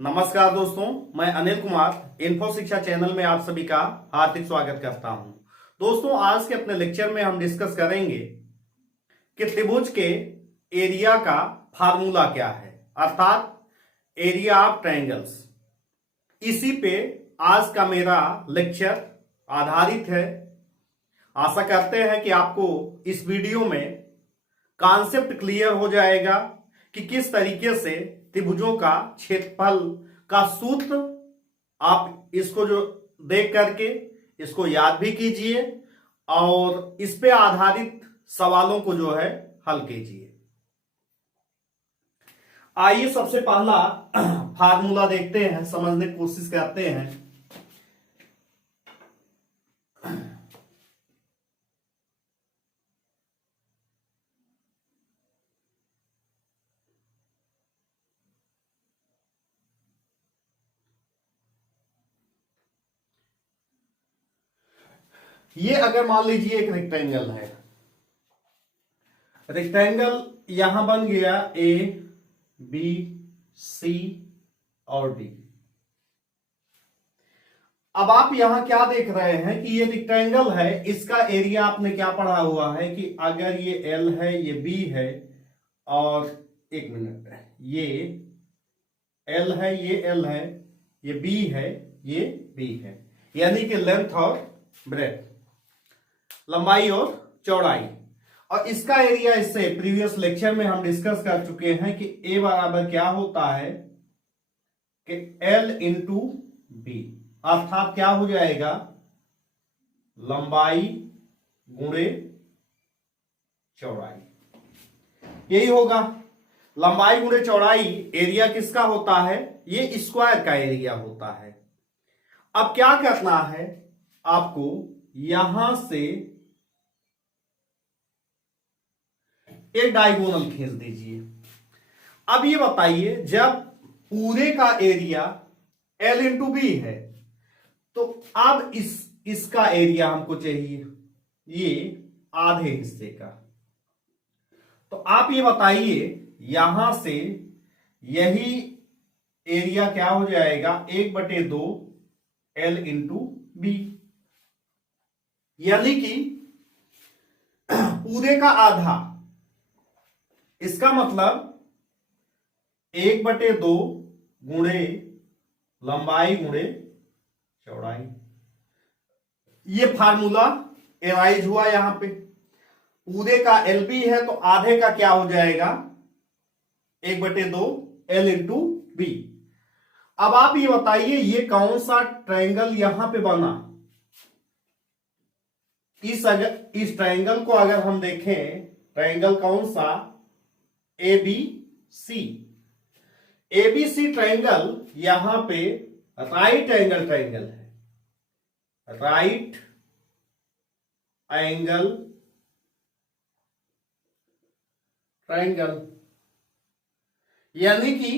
नमस्कार दोस्तों, मैं अनिल कुमार इन्फो शिक्षा चैनल में आप सभी का हार्दिक स्वागत करता हूं। दोस्तों, आज के अपने लेक्चर में हम डिस्कस करेंगे कि त्रिभुज के एरिया का फार्मूला क्या है, अर्थात एरिया ऑफ ट्रायंगल्स। इसी पे आज का मेरा लेक्चर आधारित है। आशा करते हैं कि आपको इस वीडियो में कॉन्सेप्ट क्लियर हो जाएगा कि किस तरीके से त्रिभुजों का क्षेत्रफल का सूत्र, आप इसको जो देख करके इसको याद भी कीजिए और इस पे आधारित सवालों को जो है हल कीजिए। आइए सबसे पहला फार्मूला देखते हैं, समझने की कोशिश करते हैं। ये अगर मान लीजिए एक रेक्टेंगल है, रेक्टेंगल यहां बन गया ए बी सी और डी। अब आप यहां क्या देख रहे हैं कि ये रेक्टेंगल है, इसका एरिया आपने क्या पढ़ा हुआ है कि अगर ये एल है, ये बी है और एक मिनट, ये एल है, ये एल है, ये बी है, ये बी है, यानी कि लेंथ और ब्रेथ, लंबाई और चौड़ाई। और इसका एरिया इससे प्रीवियस लेक्चर में हम डिस्कस कर चुके हैं कि ए बराबर क्या होता है कि एल इंटू बी, अर्थात क्या हो जाएगा, लंबाई गुणे चौड़ाई। यही होगा, लंबाई गुणे चौड़ाई। एरिया किसका होता है, ये स्क्वायर का एरिया होता है। अब क्या करना है आपको, यहां से एक डायगोनल खींच दीजिए। अब ये बताइए, जब पूरे का एरिया L इंटू बी है तो अब इसका एरिया हमको चाहिए, ये आधे हिस्से का। तो आप ये बताइए, यहां से यही एरिया क्या हो जाएगा, 1/2 L इंटू बी, यानी कि पूरे का आधा। इसका मतलब 1/2 गुणे लंबाई गुणे चौड़ाई। ये फार्मूला एराइज हुआ। यहां पे पूरे का एल बी है तो आधे का क्या हो जाएगा, 1/2 एल इंटू बी। अब आप ये बताइए, ये कौन सा ट्रायंगल यहां पे बना। इस ट्रायंगल को अगर हम देखें, ट्रायंगल कौन सा, A B C. ABC triangle यहां पे राइट एंगल ट्रायंगल है, राइट एंगल ट्रायंगल, यानी कि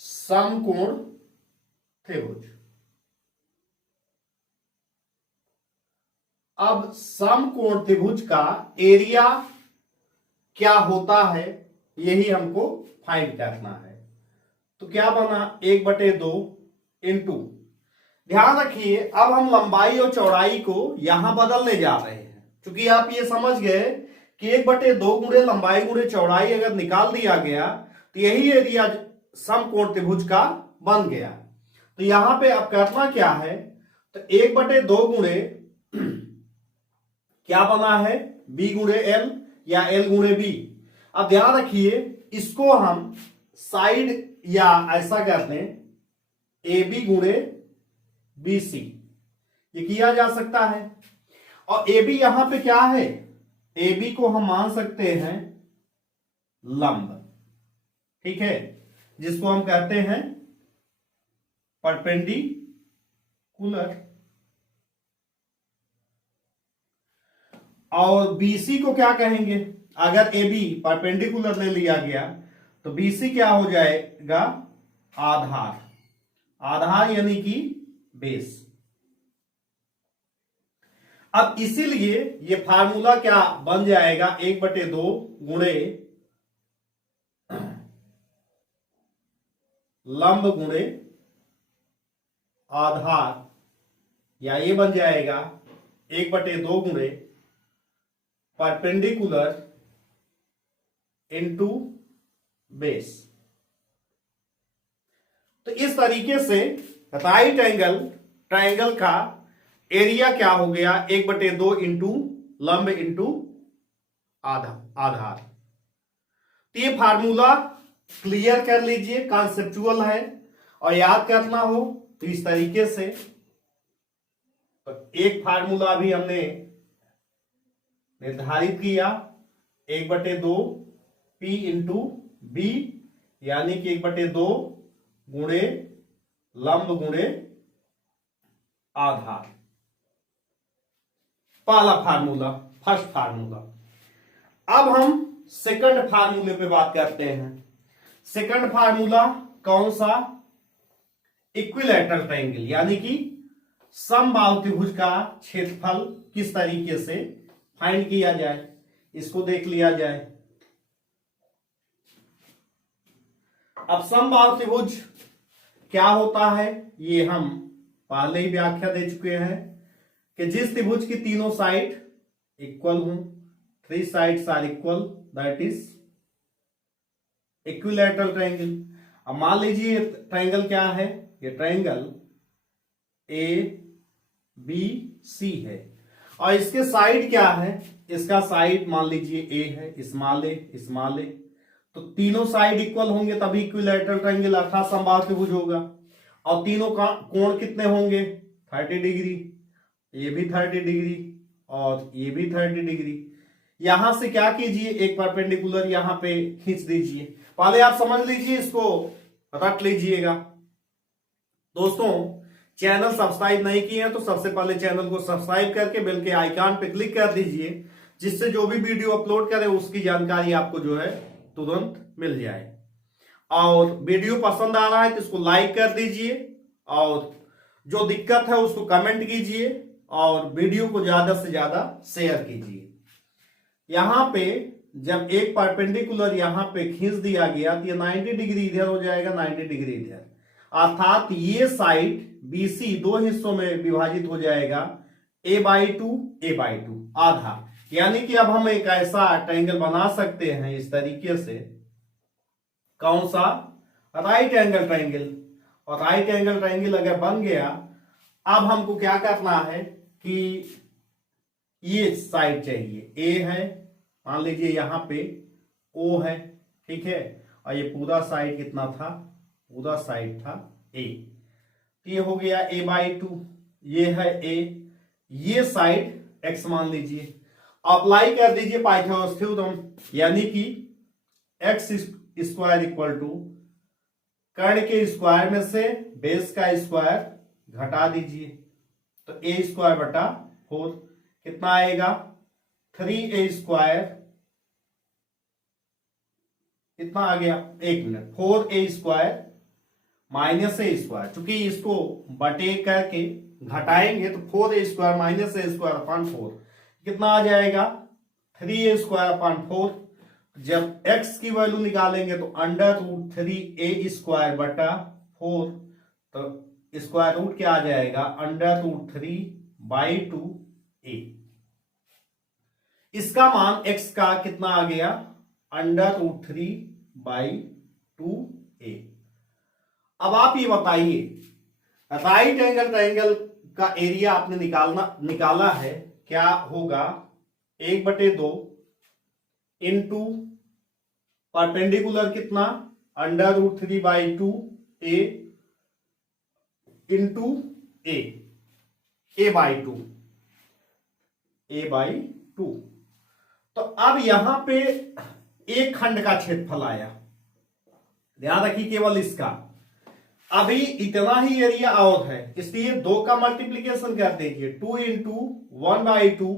समकोण त्रिभुज। अब समकोण त्रिभुज का एरिया क्या होता है, यही हमको फाइंड करना है। तो क्या बना, 1/2 इंटू, ध्यान रखिए अब हम लंबाई और चौड़ाई को यहां बदलने जा रहे हैं। क्योंकि आप ये समझ गए कि 1/2 गुणे लंबाई गुणे चौड़ाई अगर निकाल दिया गया तो यही एरिया समकोण त्रिभुज का बन गया। तो यहां पे अब करना क्या है, तो 1/2 गुणे क्या बना है, बी गुणे एल या एल गुणे बी। अब ध्यान रखिए, इसको हम साइड या ऐसा करते हैं, ए बी गुणे बी सी, ये किया जा सकता है। और ए बी यहां पे क्या है, ए बी को हम मान सकते हैं लंब, ठीक है, जिसको हम कहते हैं परपेंडिकुलर। और बीसी को क्या कहेंगे, अगर ए बी परपेंडिकुलर ले लिया गया तो बीसी क्या हो जाएगा, आधार। आधार यानी कि बेस। अब इसीलिए ये फार्मूला क्या बन जाएगा, 1/2 गुणे लंब गुणे आधार, या ये बन जाएगा 1/2 गुणे परपेंडिकुलर इनटू बेस। तो इस तरीके से राइट एंगल ट्रायंगल का एरिया क्या हो गया, 1/2 इंटू लंब इंटू आधार। तो ये फार्मूला क्लियर कर लीजिए, कॉन्सेप्चुअल है और याद करना हो तो इस तरीके से। तो एक फार्मूला भी हमने निर्धारित किया, 1/2 P इंटू बी, यानी कि 1/2 गुणे लंब गुणे आधार, पहला फार्मूला, फर्स्ट फार्मूला। अब हम सेकंड फार्मूले पे बात करते हैं। सेकंड फार्मूला कौन सा, इक्विलैटरल ट्रायंगल, यानी कि समबाहु त्रिभुज का क्षेत्रफल किस तरीके से फाइंड किया जाए, इसको देख लिया जाए। अब समबाहु त्रिभुज क्या होता है, ये हम पहले ही व्याख्या दे चुके हैं कि जिस त्रिभुज की तीनों साइड इक्वल हो, 3 sides are equal, that is equilateral triangle. अब मान लीजिए ट्रायंगल क्या है, ये ट्रायंगल ABC है और इसके साइड क्या है, इसका साइड मान लीजिए A है, स्मॉल a, तो तीनों साइड इक्वल होंगे तभी इक्विलैटरल ट्रायंगल अर्थात समबाहु त्रिभुज होगा। और तीनों का कोण कितने होंगे, 30 डिग्री, ये भी 30 डिग्री और ये भी 30 डिग्री। यहां से क्या कीजिए, एक परपेंडिकुलर यहां पे खींच दीजिए। पहले आप समझ लीजिए, इसको रट लीजिएगा। दोस्तों चैनल सब्सक्राइब नहीं किए हैं तो सबसे पहले चैनल को सब्सक्राइब करके बेल के आइकन पे क्लिक कर दीजिए, जिससे जो भी वीडियो अपलोड करें उसकी जानकारी आपको जो है तुरंत मिल जाए। और वीडियो पसंद आ रहा है तो इसको लाइक कर दीजिए और जो दिक्कत है उसको कमेंट कीजिए और वीडियो को ज्यादा से ज्यादा शेयर कीजिए। यहां पे जब एक परपेंडिकुलर यहां पे खींच दिया गया तो ये 90 डिग्री इधर हो जाएगा, 90 डिग्री इधर, अर्थात ये साइड BC दो हिस्सों में विभाजित हो जाएगा, a/2 आधा। यानी कि अब हम एक ऐसा ट्रायंगल बना सकते हैं इस तरीके से, कौन सा, राइट एंगल ट्रायंगल। और राइट एंगल ट्रायंगल अगर बन गया, अब हमको क्या करना है कि ये साइड चाहिए, A है, मान लीजिए यहां पे O है, ठीक है, और ये पूरा साइड कितना था, पूरा साइड था A, ये हो गया a/2, ये है A, ये साइड X मान लीजिए। अप्लाई कर दीजिए पाइथागोरस थ्योरम, यानी कि x स्क्वायर इक्वल टू कर्ण के स्क्वायर में से बेस का स्क्वायर घटा दीजिए, तो a²/4 कितना आएगा, 3a² कितना आ गया, 1 मिनट, 4a² माइनस a², चूंकि इसको बटे करके घटाएंगे तो 4a² माइनस a²/4 कितना आ जाएगा, 3a²/4। जब x की वैल्यू निकालेंगे तो √3a²/4, तो स्क्वायर रूट क्या आ जाएगा, √3/2a। इसका मान x का कितना आ गया, √3/2a। अब आप ये बताइए, राइट एंगल ट्रायंगल का एरिया आपने निकाला है, क्या होगा, 1/2 इंटू परपेंडिकुलर कितना, √3/2a इंटू a/2। तो अब यहां पे एक खंड का क्षेत्रफल आया, ध्यान रखिए केवल इसका, अभी इतना ही एरिया और है, इसलिए 2 का मल्टीप्लीकेशन कर दीजिए, 2 इंटू 1/2।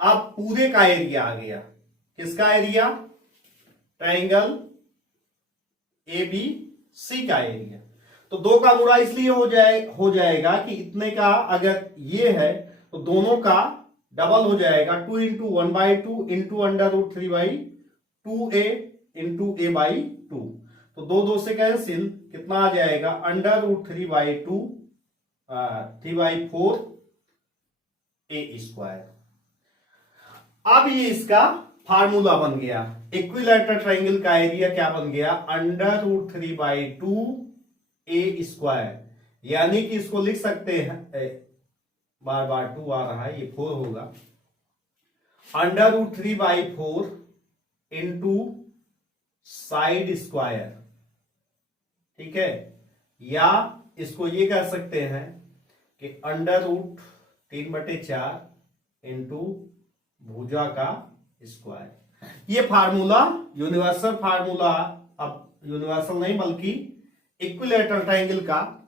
अब पूरे का एरिया आ गया, किसका एरिया, ट्रायंगल ABC का एरिया। तो 2 का गुणा इसलिए हो जाएगा कि इतने का अगर ये है तो दोनों का डबल हो जाएगा, 2 into 1/2 into √3/2a into a/2। तो दो दो से कैंसिल, कितना आ जाएगा √3/2 3/4 a स्क्वायर। अब ये इसका फार्मूला बन गया, इक्विलैटरल ट्रायंगल का एरिया क्या बन गया √3/2 a स्क्वायर, यानी कि इसको लिख सकते हैं, बार बार 2 आ रहा है, ये 4 होगा, √3/4 इंटू साइड स्क्वायर, ठीक है। या इसको ये कह सकते हैं कि √3/4 इंटू भुजा का स्क्वायर। ये फार्मूला यूनिवर्सल फार्मूला, अब यूनिवर्सल नहीं बल्कि इक्विलैटरल ट्रायंगल का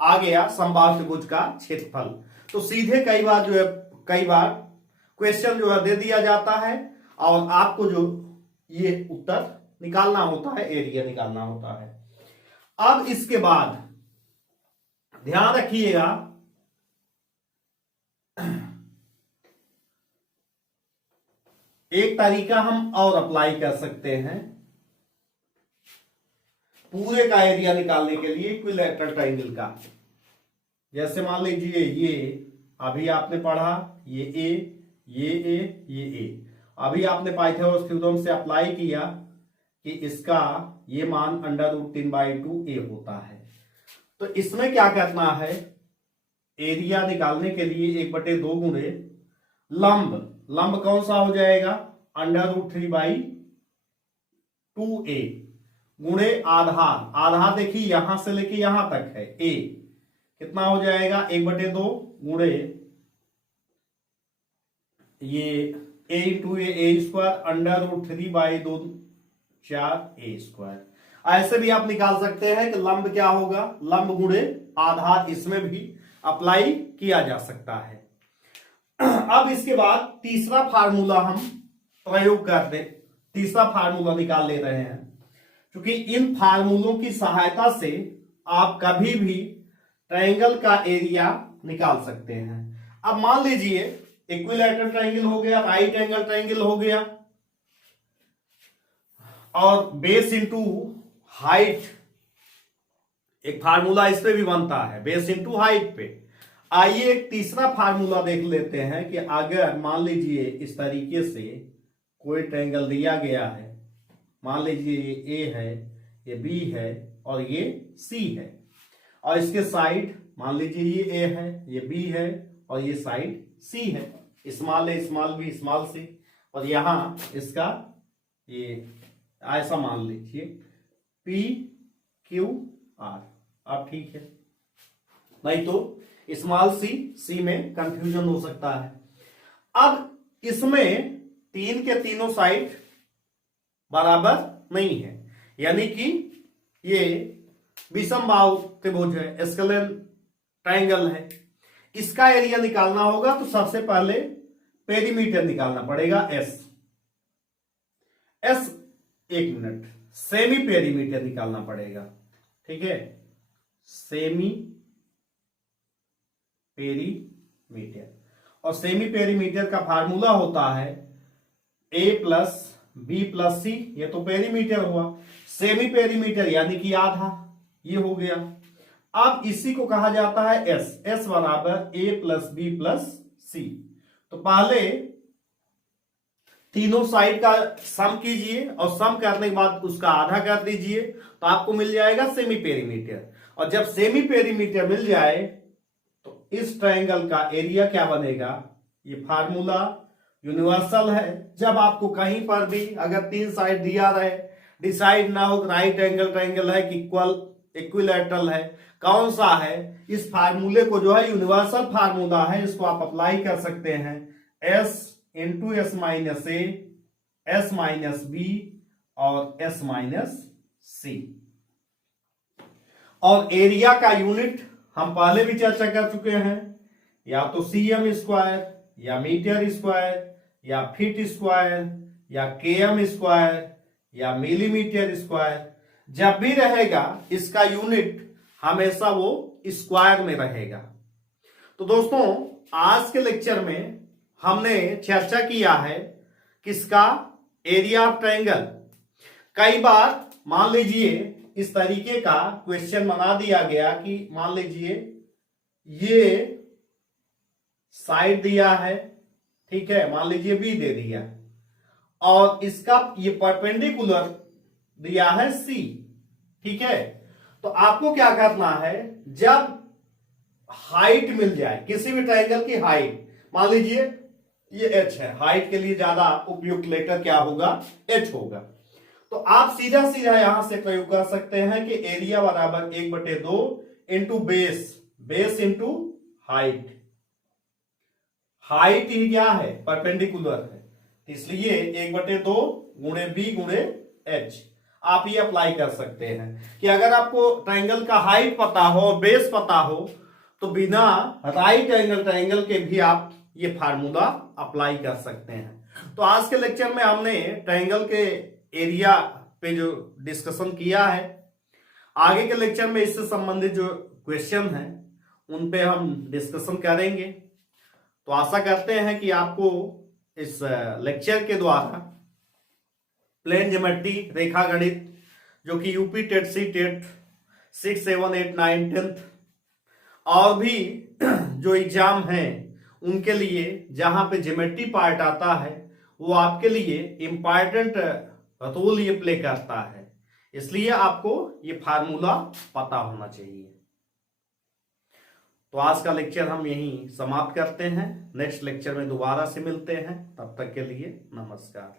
आ गया, समबाहु त्रिभुज का क्षेत्रफल। तो सीधे कई बार क्वेश्चन जो है दे दिया जाता है और आपको जो ये उत्तर निकालना होता है, एरिया निकालना होता है। अब इसके बाद ध्यान रखिएगा, एक तरीका हम और अप्लाई कर सकते हैं पूरे का एरिया निकालने के लिए इक्विलैटरल ट्रायंगल का। जैसे मान लीजिए ये अभी आपने पढ़ा, ये ए, ये ए, ये ए, अभी आपने पाइथागोरस थ्योरम से अप्लाई किया कि इसका ये मान √3/2 a होता है। तो इसमें क्या करना है, एरिया निकालने के लिए 1/2 गुणे लंब कौन सा हो जाएगा √3/2a गुणे आधार देखिए यहां से लेके यहां तक है a, कितना हो जाएगा 1/2 गुणे ये a into a square √3/2 4a square. ऐसे भी आप निकाल सकते हैं कि लंब क्या होगा, लंब गुणे आधार, इसमें भी अप्लाई किया जा सकता है। अब इसके बाद तीसरा फार्मूला हम प्रयोग करते, तीसरा फार्मूला निकाल ले रहे हैं, क्योंकि इन फार्मूलों की सहायता से आप कभी भी ट्रायंगल का एरिया निकाल सकते हैं। अब मान लीजिए इक्विलैटरल ट्रायंगल हो गया, राइट एंगल ट्रायंगल हो गया, और बेस इंटू हाइट, एक फार्मूला इस पे भी बनता है, बेस इंटू हाइट पे। आइए एक तीसरा फार्मूला देख लेते हैं कि अगर मान लीजिए इस तरीके से कोई ट्रायंगल दिया गया है, मान लीजिए ये ए है, ये बी है और ये सी है, और इसके साइड मान लीजिए ये ए है, ये बी है और ये साइड सी है, स्मॉल ए स्मॉल बी स्मॉल सी, और यहां इसका ये ऐसा मान लीजिए पी क्यू आर। अब ठीक है, नहीं तो स्मॉल सी में कंफ्यूजन हो सकता है। अब इसमें तीन के तीनों साइड बराबर नहीं है, यानी कि ये विषमबाहु त्रिभुज है, स्केलेन ट्रायंगल है। इसका एरिया निकालना होगा तो सबसे पहले पेरीमीटर निकालना पड़ेगा, एस। एक मिनट, सेमी पेरीमीटर निकालना पड़ेगा, ठीक है, सेमी पेरीमीटर। और सेमी पेरीमीटर का फार्मूला होता है a प्लस बी प्लस सी, ये तो पेरीमीटर हुआ, सेमी पेरीमीटर यानी कि आधा, ये हो गया। अब इसी को कहा जाता है एस बराबर a प्लस बी प्लस सी। तो पहले तीनों साइड का सम कीजिए और सम करने के बाद उसका आधा कर दीजिए, तो आपको मिल जाएगा सेमी पेरीमीटर। और जब सेमी पेरीमीटर मिल जाए तो इस ट्रायंगल का एरिया क्या बनेगा, ये फार्मूला यूनिवर्सल है। जब आपको कहीं पर भी अगर तीन साइड दिया रहे, डिसाइड ना हो राइट एंगल ट्रायंगल है कि इक्विलैटरल है, कौन सा है, इस फार्मूले को जो है यूनिवर्सल फार्मूला है, इसको आप अप्लाई कर सकते हैं, एस इंटू एस माइनस ए, एस माइनस बी और एस माइनस सी। और एरिया का यूनिट हम पहले भी चर्चा कर चुके हैं, या तो सीएम स्क्वायर या मीटर स्क्वायर या फीट स्क्वायर या केएम स्क्वायर या मिलीमीटर स्क्वायर, जब भी रहेगा इसका यूनिट हमेशा वो स्क्वायर में रहेगा। तो दोस्तों आज के लेक्चर में हमने चर्चा किया है किसका, एरिया ऑफ ट्रायंगल। कई बार मान लीजिए इस तरीके का क्वेश्चन बना दिया गया कि मान लीजिए ये साइड दिया है, ठीक है, मान लीजिए बी दे दिया और इसका ये परपेंडिकुलर दिया है सी, ठीक है। तो आपको क्या करना है, जब हाइट मिल जाए किसी भी ट्रायंगल की हाइट, मान लीजिए ये एच है, हाइट के लिए ज्यादा उपयुक्त लेटर क्या होगा, एच होगा। तो आप सीधा सीधा यहां से प्रयोग कर सकते हैं कि एरिया बराबर 1/2 into base, base into height. Height ही क्या है, परपेंडिकुलर है, इसलिए 1/2 गुणे बी गुणे एच। आप ये अप्लाई कर सकते हैं कि अगर आपको ट्रायंगल का हाइट पता हो और बेस पता हो तो बिना राइट एंगल ट्रायंगल के भी आप ये फार्मूला अप्लाई कर सकते हैं। तो आज के लेक्चर में हमने ट्रायंगल के एरिया पे जो डिस्कशन किया है, आगे के लेक्चर में इससे संबंधित जो क्वेश्चन हैं उन पे हम डिस्कशन करेंगे। तो आशा करते हैं कि आपको इस लेक्चर के द्वारा प्लेन ज्योमेट्री, रेखा गणित, जो कि यूपी टेट सी टेट 6, 7, 8, 9, 10 और भी जो एग्जाम हैं उनके लिए जहां पे ज्योमेट्री पार्ट आता है वो आपके लिए इंपॉर्टेंट रोल ये प्ले करता है, इसलिए आपको ये फार्मूला पता होना चाहिए। तो आज का लेक्चर हम यहीं समाप्त करते हैं, नेक्स्ट लेक्चर में दोबारा से मिलते हैं, तब तक के लिए नमस्कार।